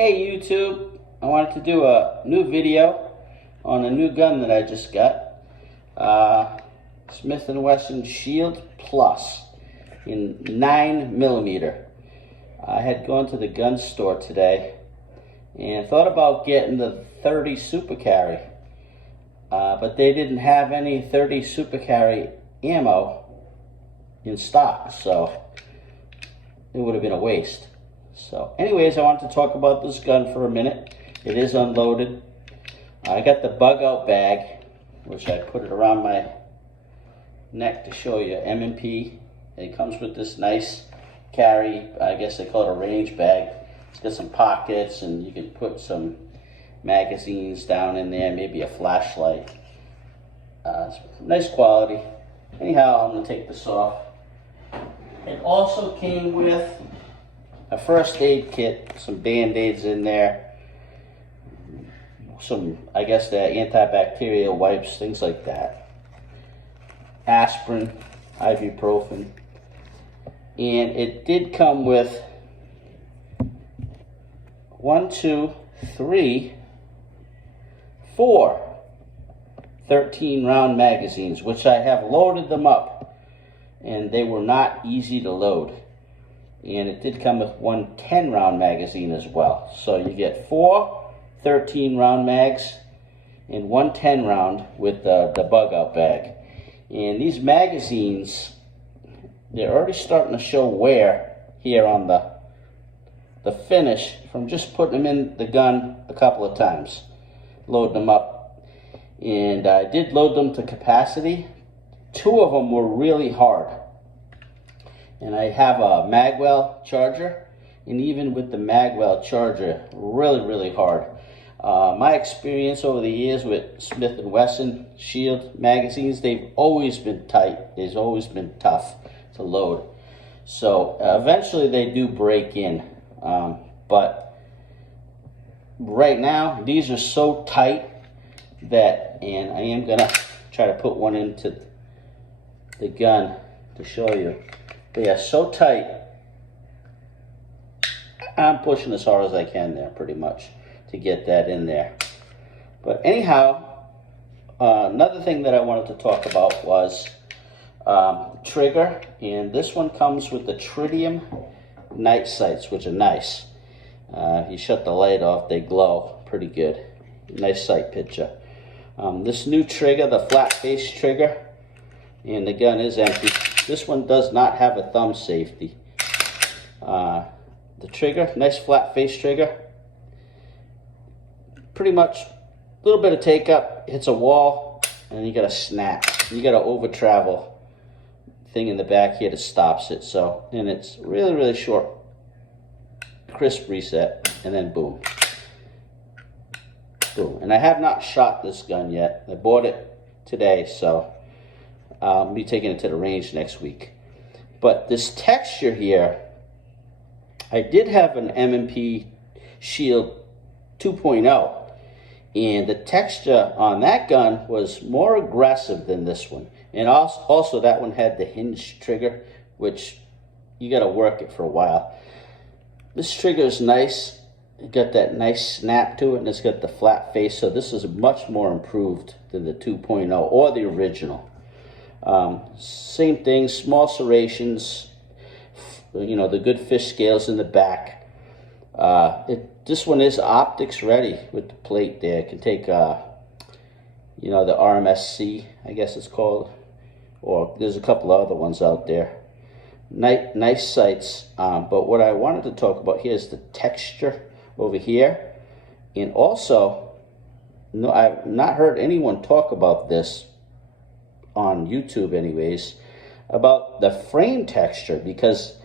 Hey YouTube, I wanted to do a new video on a new gun that I just got. S&W Shield Plus in 9mm. I had gone to the gun store today and thought about getting the 30 Super Carry, but they didn't have any 30 Super Carry ammo in stock, so it would have been a waste. So anyways, I wanted to talk about this gun for a minute. It is unloaded. I got the bug out bag, which I put it around my neck to show you, M&P. It comes with this nice carry, I guess they call it a range bag. It's got some pockets and you can put some magazines down in there, maybe a flashlight. It's nice quality. Anyhow, I'm going to take this off. It also came with a first aid kit, some band-aids in there, some, I guess, the antibacterial wipes, things like that, aspirin, ibuprofen, and it did come with 4 13-round magazines, which I have loaded them up, and they were not easy to load. And it did come with one 10-round magazine as well. So you get 4 13-round mags and one 10-round with the bug out bag. And these magazines, they're already starting to show wear here on the finish from just putting them in the gun a couple of times, loading them up. And I did load them to capacity. 2 of them were really hard. And I have a Magwell charger, and even with the Magwell charger, really hard. My experience over the years with S&W Shield magazines, they've always been tight. They've always been tough to load. So eventually they do break in. But right now, these are so tight that, and I am gonna try to put one into the gun to show you. They are so tight, I'm pushing as hard as I can there pretty much to get that in there. But anyhow, another thing that I wanted to talk about was trigger, and this one comes with the tritium night sights, which are nice. You shut the light off, they glow pretty good. Nice sight picture. This new trigger, the flat face trigger, and the gun is empty. This one does not have a thumb safety. The trigger, nice flat face trigger. Pretty much a little bit of take up, hits a wall, and you got a snap. You got an over travel thing in the back here that stops it. So, and it's really short, crisp reset, and then boom. Boom. And I have not shot this gun yet. I bought it today, so I'll be taking it to the range next week. But this texture here, I did have an M&P Shield 2.0, and the texture on that gun was more aggressive than this one. And also that one had the hinge trigger, which you got to work it for a while. This trigger is nice. It got that nice snap to it, and it's got the flat face, so this is much more improved than the 2.0 or the original. Same thing, small serrations, you know, the good fish scales in the back. This one is optics ready with the plate there. It can take, you know, the RMSC, I guess it's called, or there's a couple of other ones out there. Nice sights, but what I wanted to talk about here is the texture over here. And also, no, I've not heard anyone talk about this on YouTube anyways, about the frame texture, because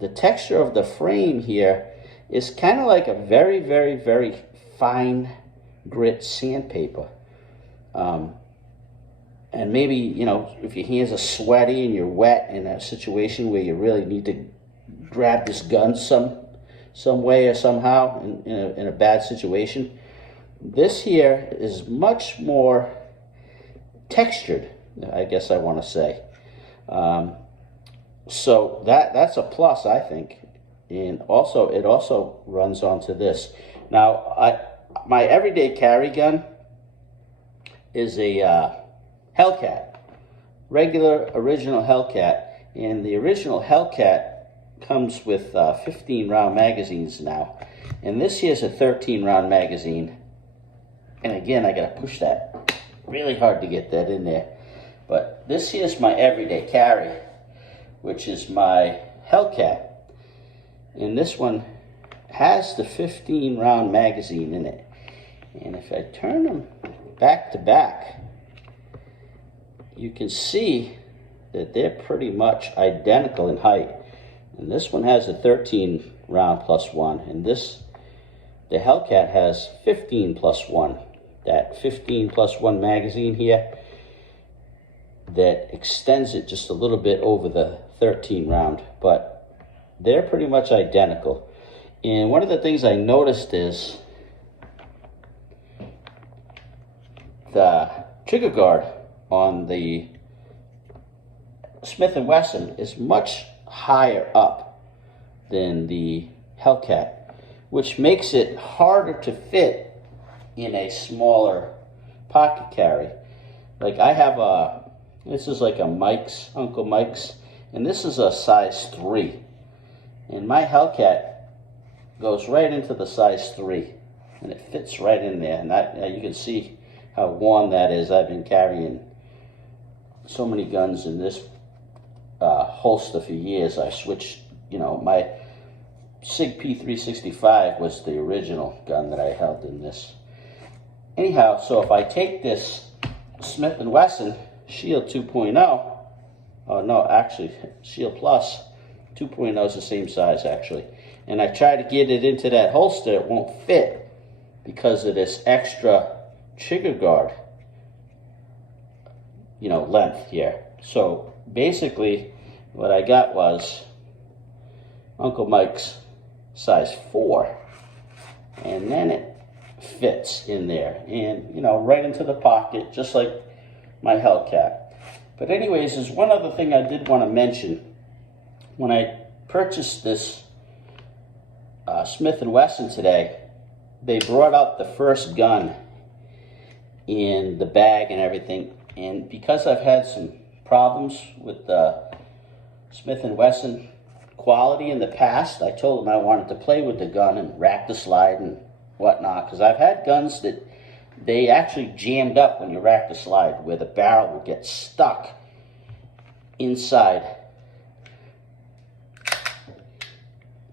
the texture of the frame here is kind of like a very fine grit sandpaper. And maybe, you know, if your hands are sweaty and you're wet in a situation where you really need to grab this gun some way or somehow in a bad situation, this here is much more textured, I guess I want to say. So that's a plus, I think. And also, it also runs onto this. Now, my everyday carry gun is a Hellcat, regular original Hellcat. And the original Hellcat comes with 15 round magazines now. And this here's a 13 round magazine. And again, I gotta push that really hard to get that in there. But this here's my everyday carry, which is my Hellcat. And this one has the 15 round magazine in it. And if I turn them back to back, you can see that they're pretty much identical in height. And this one has a 13 round plus one, and the Hellcat has 15 plus one. That 15 plus one magazine here that extends it just a little bit over the 13 round, but they're pretty much identical. And one of the things I noticed is the trigger guard on the Smith & Wesson is much higher up than the Hellcat, which makes it harder to fit in a smaller pocket carry. Like I have this is like a Mike's, Uncle Mike's, and this is a size 3. And my Hellcat goes right into the size 3, and it fits right in there. And you can see how worn that is. I've been carrying so many guns in this holster for years. I switched, my SIG P365 was the original gun that I held in this. Anyhow, so if I take this Smith & Wesson Shield 2.0, oh no, actually Shield Plus 2.0 is the same size actually, and I try to get it into that holster, it won't fit because of this extra trigger guard, length here. So basically what I got was Uncle Mike's size 4, and then it fits in there and right into the pocket just like my Hellcat. But anyways, there's one other thing I did want to mention. When I purchased this Smith & Wesson today, they brought out the first gun in the bag and everything, and because I've had some problems with the Smith & Wesson quality in the past, I told them I wanted to play with the gun and rack the slide and whatnot, because I've had guns that they actually jammed up when you rack the slide, where the barrel would get stuck inside.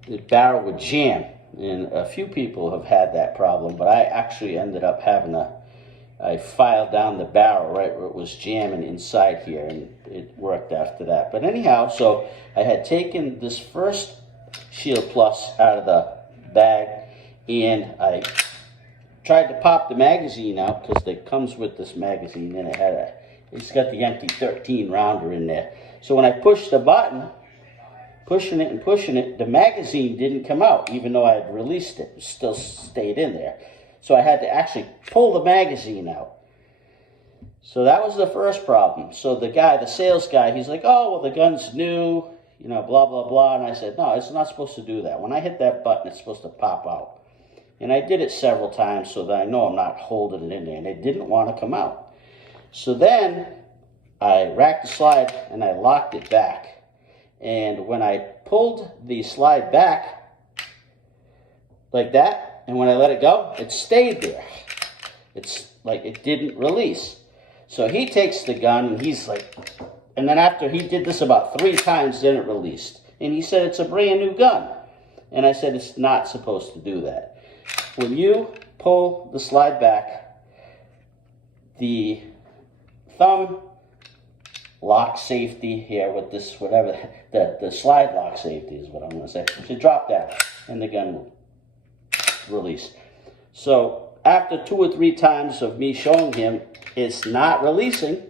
The barrel would jam, and a few people have had that problem, but I actually ended up having I filed down the barrel right where it was jamming inside here, and it worked after that. But anyhow, so I had taken this first Shield Plus out of the bag, and I tried to pop the magazine out because it comes with this magazine, and it's got the empty 13 rounder in there. So when I pushed the button, pushing it, the magazine didn't come out, even though I had released it. It still stayed in there. So I had to actually pull the magazine out. So that was the first problem. So the sales guy, he's like, oh, well, the gun's new, blah, blah, blah. And I said, no, it's not supposed to do that. When I hit that button, it's supposed to pop out. And I did it several times so that I know I'm not holding it in there. And it didn't want to come out. So then I racked the slide and I locked it back. And when I pulled the slide back like that, and when I let it go, it stayed there. It's like it didn't release. So he takes the gun and he's like, and then after he did this about 3 times, then it released. And he said, it's a brand new gun. And I said, it's not supposed to do that. When you pull the slide back, the thumb lock safety here with this, whatever, the slide lock safety is what I'm going to say, should drop down and the gun will release. So after 2 or 3 times of me showing him it's not releasing,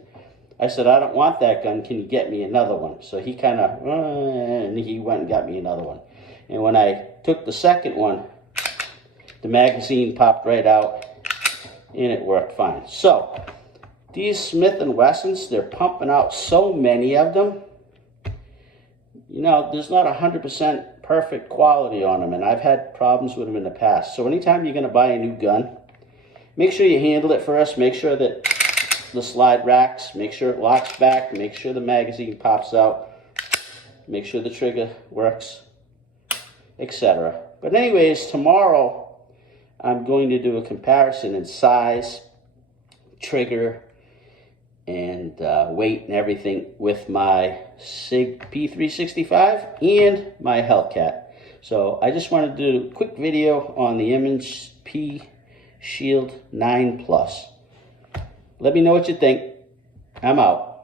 I said, I don't want that gun, can you get me another one? So he kind of, and he went and got me another one. And when I took the second one, the magazine popped right out and it worked fine. So these Smith & Wessons, they're pumping out so many of them. There's not 100% perfect quality on them, and I've had problems with them in the past. So anytime you're going to buy a new gun, make sure you handle it first. Make sure that the slide racks, make sure it locks back, make sure the magazine pops out, make sure the trigger works, etc. But anyways, tomorrow I'm going to do a comparison in size, trigger, and weight and everything with my SIG P365 and my Hellcat. So I just wanted to do a quick video on the S&W Shield 9 Plus. Let me know what you think. I'm out.